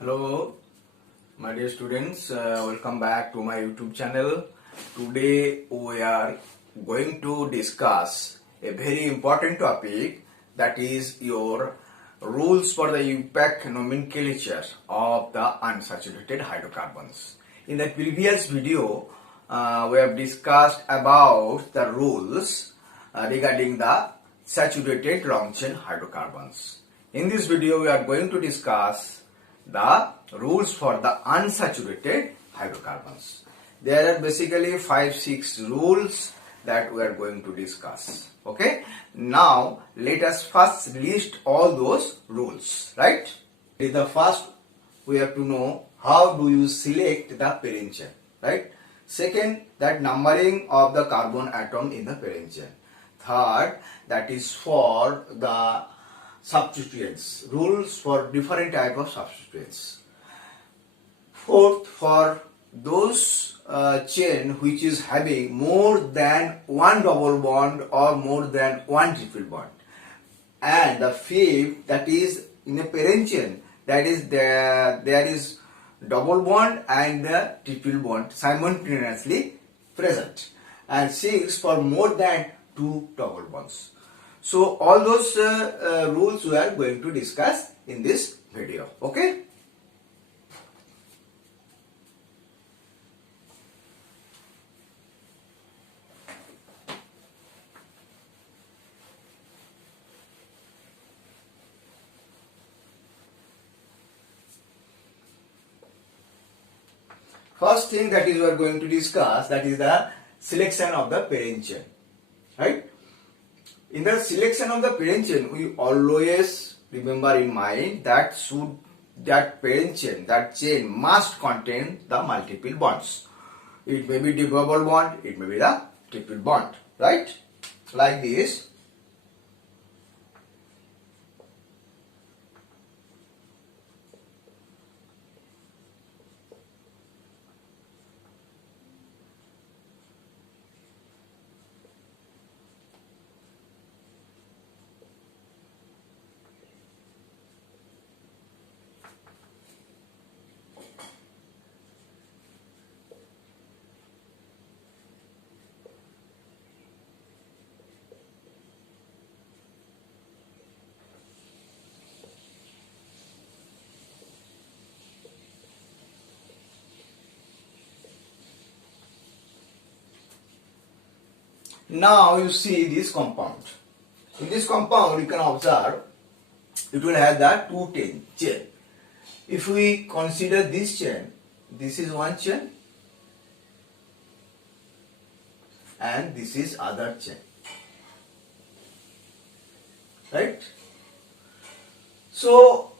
Hello, my dear students. Welcome back to my YouTube channel. Today we are going to discuss a very important topic, that is your rules for the IUPAC nomenclature of the unsaturated hydrocarbons. In the previous video, we have discussed about the rules regarding the saturated long chain hydrocarbons. In this video, we are going to discuss the rules for the unsaturated hydrocarbons. There are basically 5-6 rules that we are going to discuss. Okay. Now let us first list all those rules. Right. The first, we have to know how do you select the parent chain. Right. Second, that numbering of the carbon atom in the parent chain. Third, that is for the substituents, rules for different type of substituents. Fourth, for those chain which is having more than one double bond or more than one triple bond. And the fifth, that is in a parent chain, that is there is double bond and the triple bond simultaneously present. And sixth, for more than two double bonds. So all those rules we are going to discuss in this video. Okay. First thing that is we are going to discuss, that is the selection of the parent chain. Right. In the selection of the parent chain, we always remember in mind that parent chain, that chain must contain the multiple bonds. It may be double bond, it may be the triple bond, right? Like this. Now you see this compound. In this compound, you can observe it will have the two chain. If we consider this chain, this is one chain and this is other chain. Right? So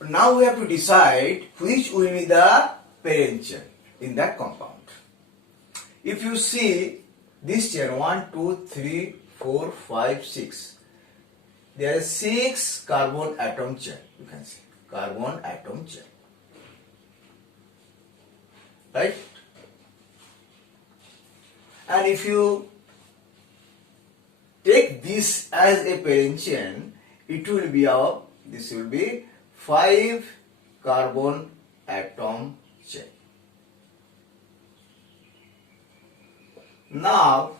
now we have to decide which will be the parent chain in that compound. If you see this chain 1, 2, 3, 4, 5, 6. There are 6 carbon atom chain. You can see carbon atom chain. Right? And if you take this as a parent chain, it will be this will be 5 carbon atom chain. Now,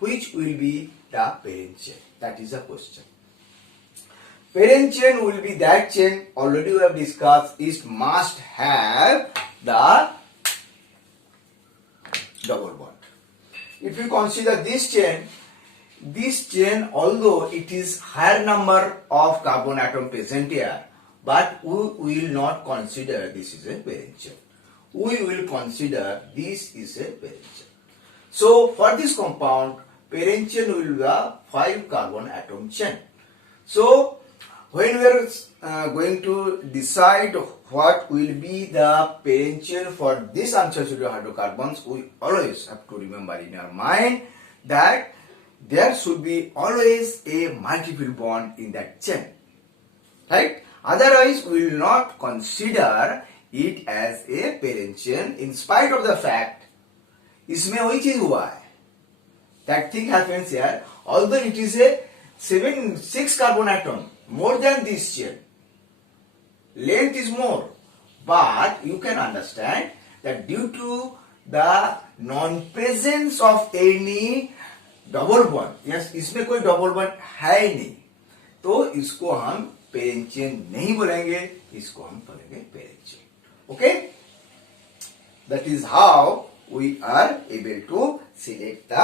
which will be the parent chain? That is the question. Parent chain will be that chain, already we have discussed, it must have the double bond. If you consider this chain, although it is higher number of carbon atom present here, but we will not consider this is a parent chain. We will consider this is a parent chain. So for this compound, parent chain will be a 5 carbon atom chain. So when we are going to decide what will be the parent chain for this unsaturated hydrocarbons, we always have to remember in our mind that there should be always a multiple bond in that chain. Right? Otherwise, we will not consider it as a parent chain in spite of the fact इसमें वही चीज हुआ है. That thing happens here. Although it is a 6 carbon atom, more than this chain, length is more, but you can understand that due to the non-presence of any double bond, yes इसमें कोई double bond है ही नहीं, तो इसको हम parent chain नहीं बोलेंगे, इसको हम बोलेंगे parent chain. Okay, that is how we are able to select the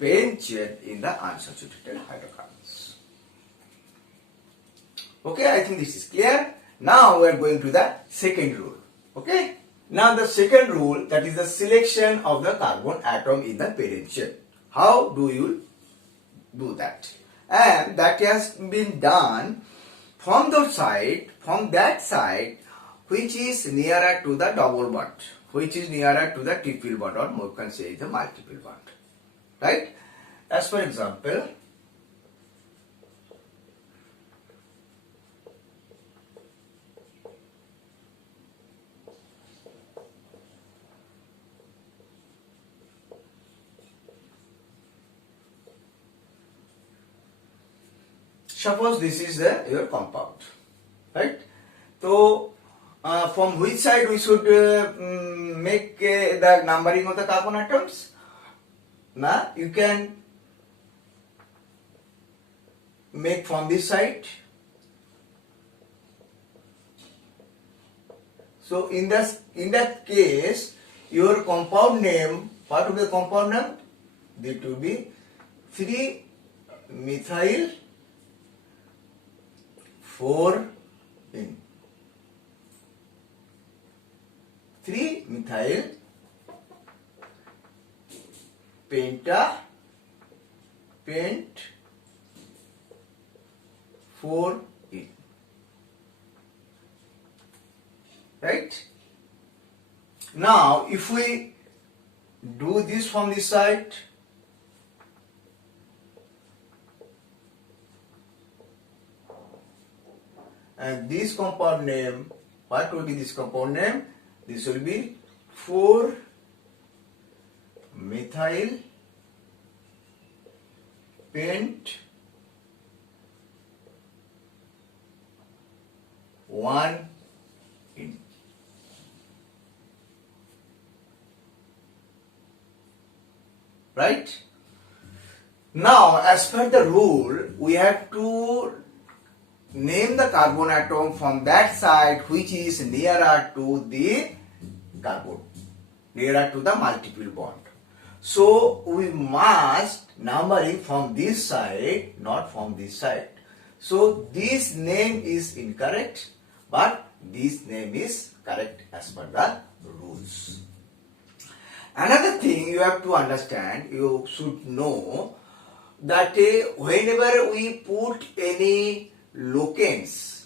parent chain in the unsaturated hydrocarbons. Okay, I think this is clear. Now we are going to the second rule. Okay, now the second rule, that is the selection of the carbon atom in the parent chain. How do you do that? And that has been done from the side, from that side which is nearer to the double bond, which is nearer to the triple bond, or more can say the multiple bond. Right? As for example, suppose this is your compound, right? So from which side we should make the numbering of the carbon atoms? Now you can make from this side. So in that case, your compound name, what will be the compound name? It will be 3-methyl 4-in 3-methyl pent 4-in. Right? Now if we do this from this side, and this compound name, what will be this compound name? This will be 4-methyl pent 1-in. Right? Now, as per the rule, we have to name the carbon atom from that side which is nearer to the carbon, nearer to the multiple bond. So we must numbering from this side, not from this side. So this name is incorrect, but this name is correct as per the rules. Another thing you have to understand, you should know that whenever we put any locants,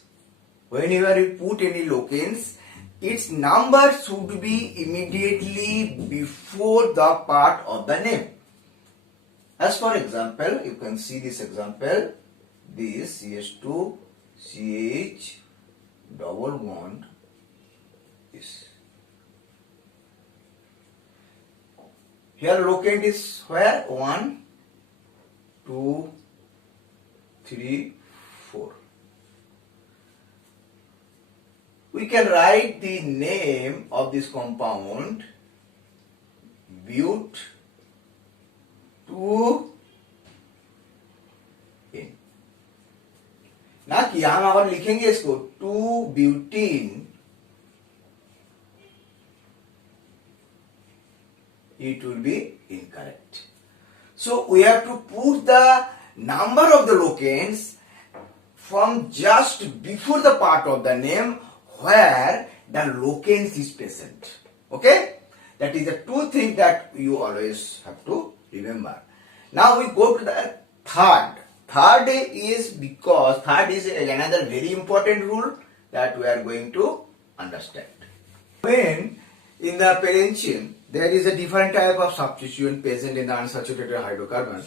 its number should be immediately before the part of the name. As for example, you can see this example, this CH2 CH double bond is. Here locant is where? 1, 2, 3, 4. We can write the name of this compound but 2-in. ना कि हम और लिखेंगे इसको 2-butene, it will be incorrect. So we have to put the number of the locants from just before the part of the name where the locants is present. Okay? That is the two things that you always have to remember. Now we go to the third. Third is another very important rule that we are going to understand. When in the parent chain there is a different type of substituent present in the unsaturated hydrocarbon,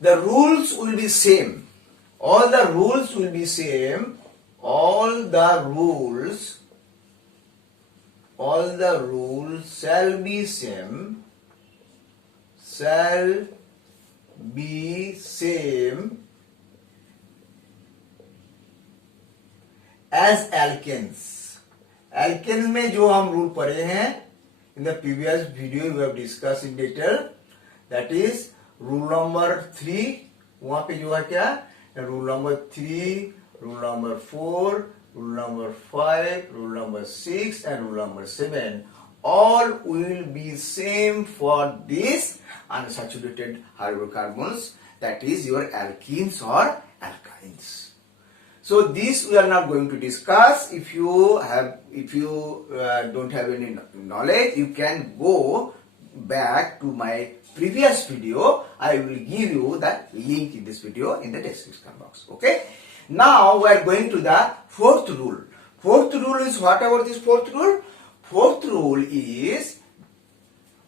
the rules will be same. All the rules will be same. All the rules shall be same. Shall be same as alkanes. Alkane में जो हम rule पढ़े हैं in the previous video we have discuss in detail, that is rule number 3, वहां पे जो है क्या, rule number 3, rule number 4, rule number 5, rule number 6 and rule number 7 all will be same for this unsaturated hydrocarbons, that is your alkenes or alkynes. So this we are not going to discuss. If you don't have any knowledge, you can go back to my previous video. I will give you the link in this video in the description box. Okay. Now we are going to the fourth rule. Fourth rule is, what about this fourth rule? Fourth rule is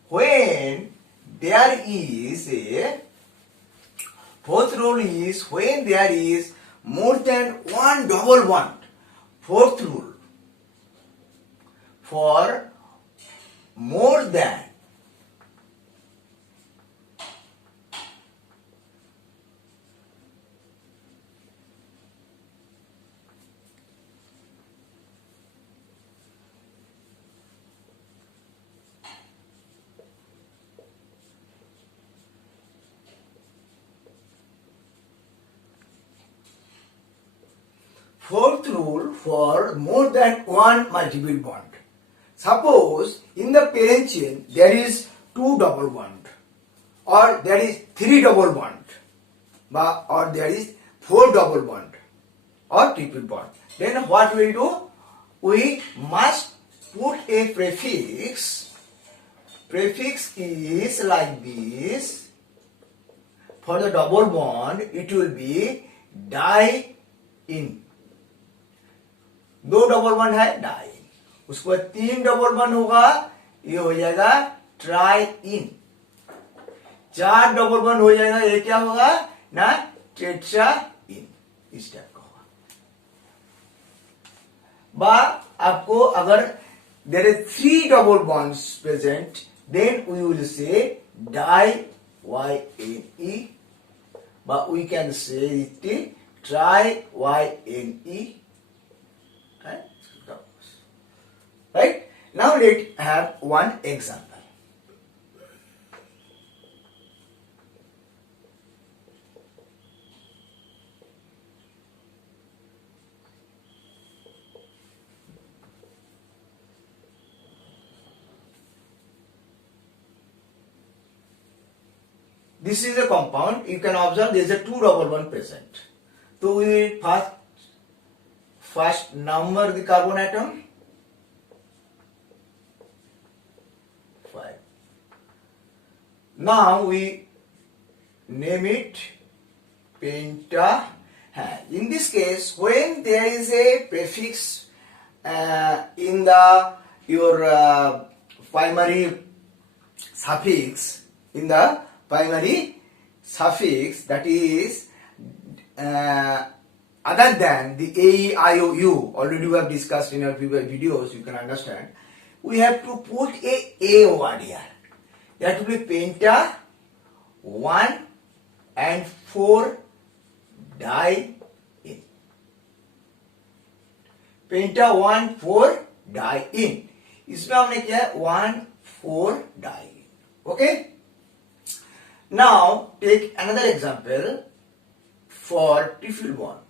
when there is more than one double bond. Fourth rule, for more than fourth rule for more than one multiple bond. Suppose in the parent chain there is 2 double bond, or there is 3 double bond, or there is 4 double bond or triple bond. Then what we will do? We must put a prefix. Prefix is like this. For the double bond it will be di-in. 2 double bond है die, उसके बाद 3 double bond होगा, ये हो जाएगा try in. 4 double bond हो जाएगा, ये क्या होगा ना, टेट्रा इन, इस टाइप का होगा। बा आपको अगर there is 3 double bonds present, then we will say di YNE, but we can say it try YNE. Right? Now let's have one example. This is a compound. You can observe there is a 2 double bond present. So we will first number the carbon atom. 5. Now we name it penta. In this case, when there is a prefix in your primary suffix, that is other than the A, E, I, O, U, already we have discussed in our previous videos, you can understand. We have to put a word here. That will be penta 1 and 4 di-in. Penta 1 4 di-in. इसमें हमने क्या है 1 4 di-in. Okay. Now take another example for triple bond.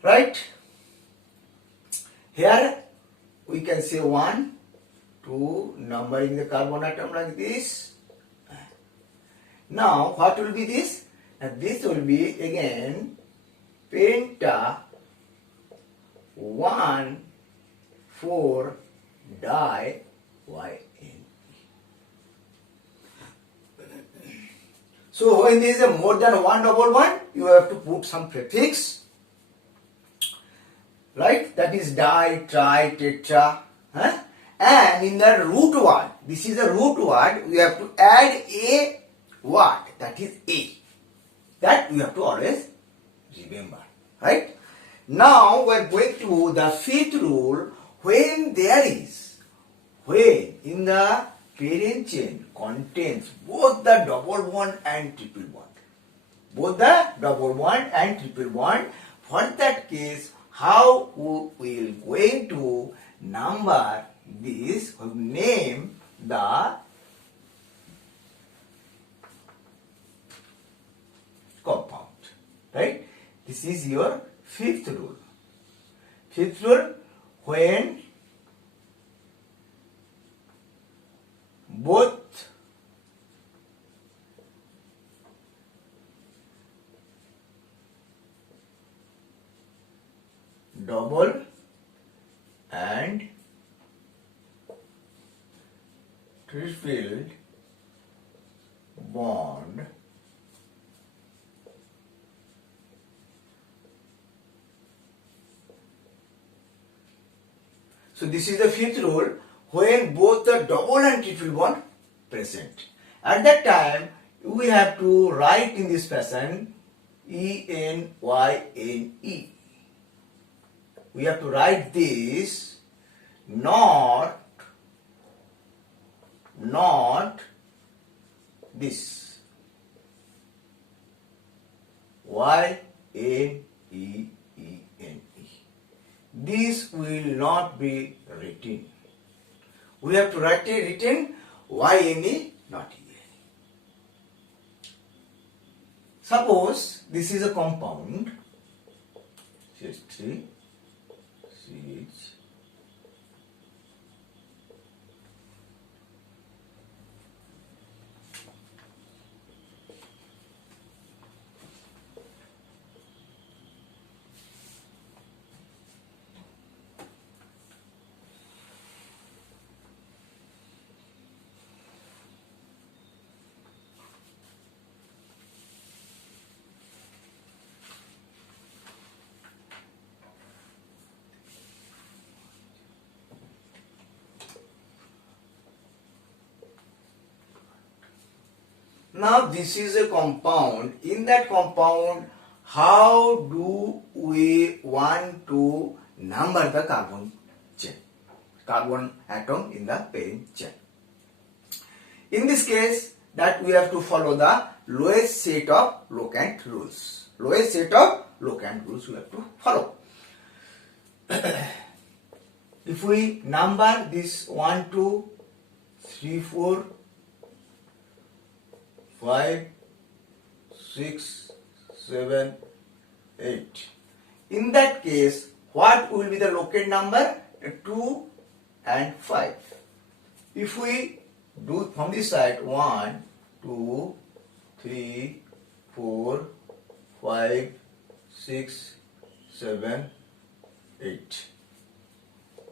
Right? Here we can say 1, 2, numbering the carbon atom like this. Now what will be this? And this will be again penta 1 4 di-YN. So when there is a more than one double bond, you have to put some prefix, right? That is di, tri, tetra. And in the root word, this is a root word, we have to add a word, that is A. That we have to always remember, right? Now we are going to the fifth rule. When in the parent chain contains both the double bond and triple bond. Both the double bond and triple bond. For that case, how we will going to number this, name the compound, right? This is your fifth rule. Fifth rule, when both double and triple bond so this is the fifth rule, when both the double and triple bond present. At that time, we have to write in this fashion ENYNE. We have to write this, not this. YNEENE. This will not be written. We have to write it written YNE, not ENE. Suppose this is a compound CH3, CH. Now this is a compound. In that compound, how do we want to number the carbon chain? Carbon atom in the parent chain. In this case, that we have to follow the lowest set of locant rules. Lowest set of locant rules we have to follow. If we number this 1, 2, 3, 4, 5, 6, 7, 8. In that case, what will be the locate number? 2 and 5. If we do from this side 1, 2, 3, 4, 5, 6, 7, 8.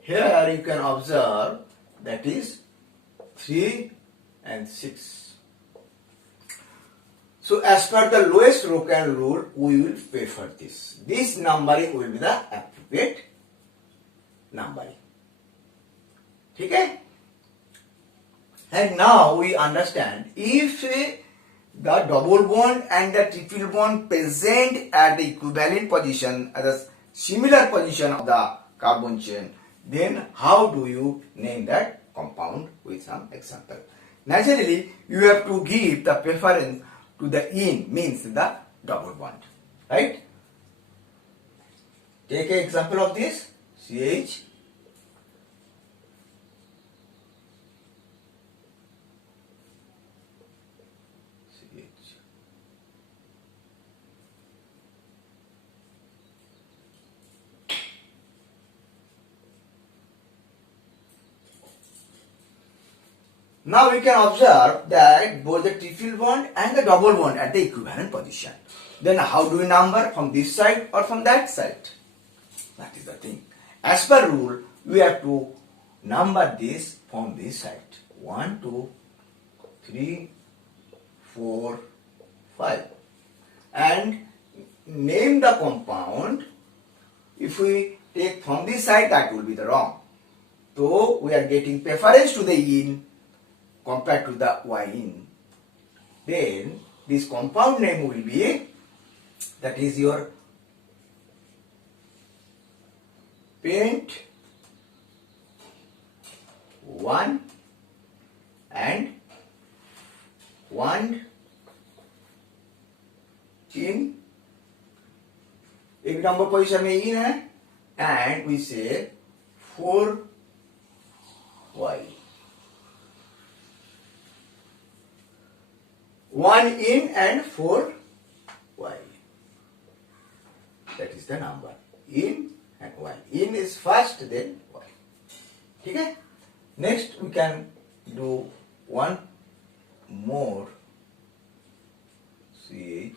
Here you can observe that is 3 and 6. So as per the lowest locant rule, we will prefer this. This numbering will be the appropriate numbering. Okay? And now we understand, if the double bond and the triple bond present at the equivalent position, at the similar position of the carbon chain, then how do you name that compound with some example? Naturally, you have to give the preference to the in, means the double bond, right? Take an example of this, CH, CH. Now we can observe that both the triple bond and the double bond at the equivalent position. Then how do we number, from this side or from that side? That is the thing. As per rule, we have to number this from this side. 1, 2, 3, 4, 5. And name the compound. If we take from this side, that will be the wrong. So we are getting preference to the in compared to the YN. Then this compound name will be, that is your pent 1 and 1 in, एक number position में in है, and we say 4y. 1 in and 4y. That is the number. In and y. In is first, then y. ठीक है? Next we can do one more CH.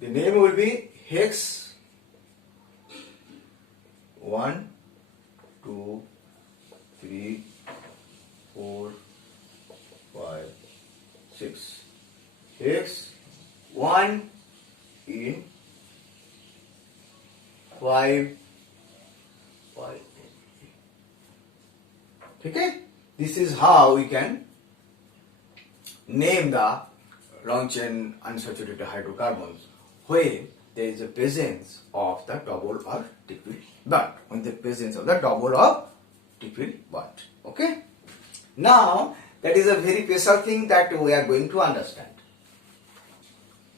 The name will be hex 1, 2, 3, 4, 5, 6. Hex 1 in 5, 5. Okay? This is how we can name the long chain unsaturated hydrocarbons when there is a presence of the double or triple bond. When the presence of the double or triple bond. Okay? Now, that is a very special thing that we are going to understand.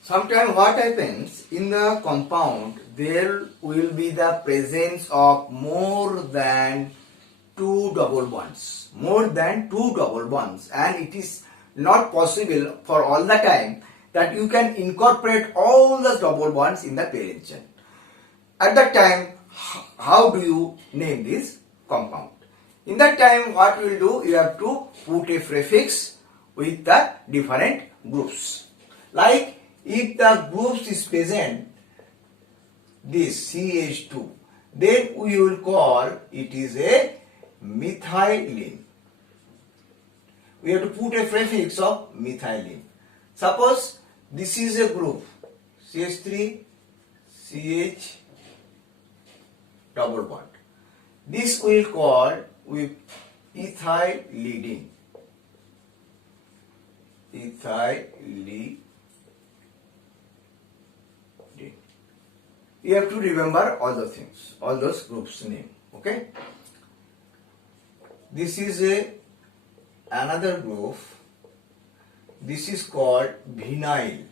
Sometimes what happens in the compound, there will be the presence of more than 2 double bonds. More than 2 double bonds, and it is not possible for all the time that you can incorporate all the double bonds in the parent chain. At that time, how do you name this compound? In that time, what you will do, you have to put a prefix with the different groups. Like if the groups is present, this CH2, then we will call it is a methylene. We have to put a prefix of methylene. Suppose this is a group CH3, CH double bond. This we will call with ethylidene. Ethylidene. You have to remember all the things, all those groups name. Okay. This is another group. This is called vinyl,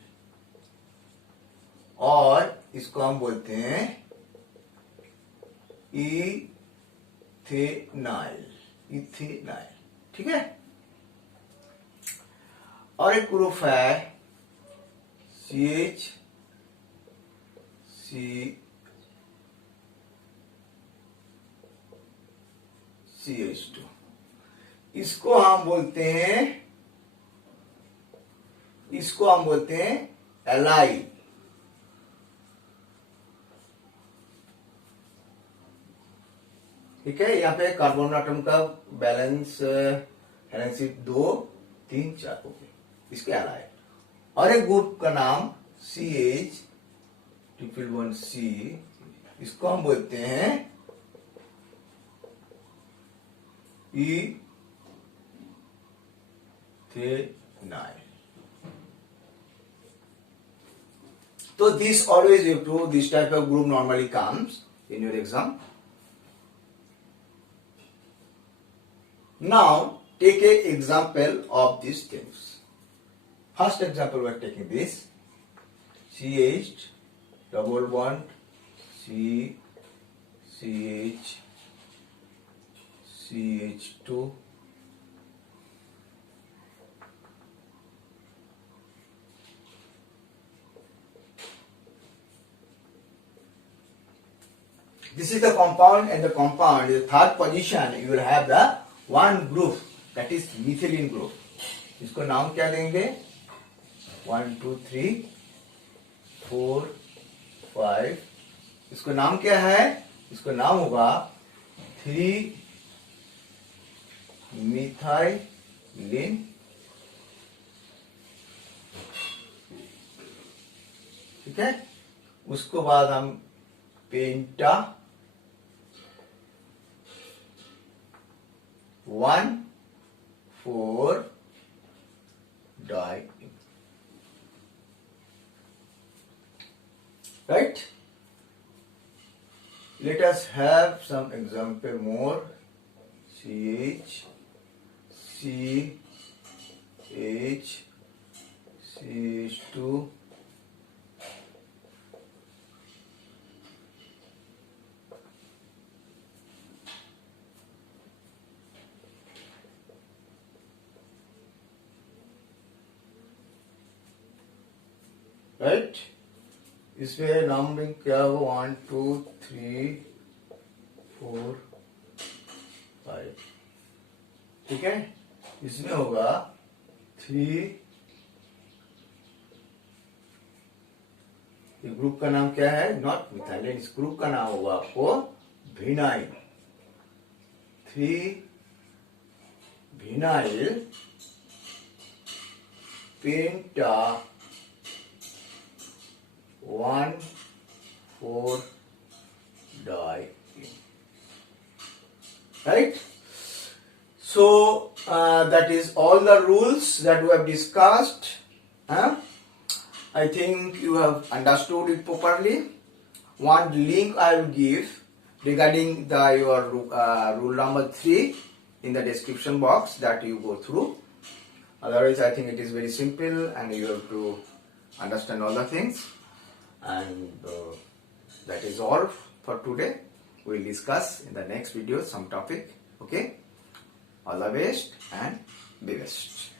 और इसको हम बोलते हैं ethenyl. Ethenyl. ठीक है. और एक group है CH CH2. इसको हम बोलते हैं एलाइल. ठीक है. यहाँ पे कार्बन एटम का बैलेंस वैलेंसी 2, 3, 4 हो गए. इसके एलाइल. और एक ग्रुप का नाम CH (1C), इसको हम बोलते हैं ethenyl. So this always you do, this type of group normally comes in your exam. Now take an example of these things. First example we are taking this CH double bond C CH CH2 This is the compound, and the compound is the third position. You will have the one group, that is methylene group. इसको नाम क्या देंगे? 1, 2, 3, 4, 5. इसको नाम क्या है? इसको नाम होगा 3-methyline. ठीक है. उसको बाद हम पेंटा 1,4-diol. right? Let us have some example more. CH, C, H, CH2, right? इसमें नंबरिंग क्या हो 1 2 3 4 5, ठीक है? इसमें होगा 3, ये ग्रुप का नाम क्या है? नॉट मिथाइल, इस ग्रुप का नाम होगा आपको vinyl. 3 vinyl penta 1 4 di, right? So that is all the rules that we have discussed. I think you have understood it properly. One link I will give regarding your rule number 3 in the description box that you go through. Otherwise, I think it is very simple and you have to understand all the things. And that is all for today. We will discuss in the next video some topic. Okay? All the best and be best.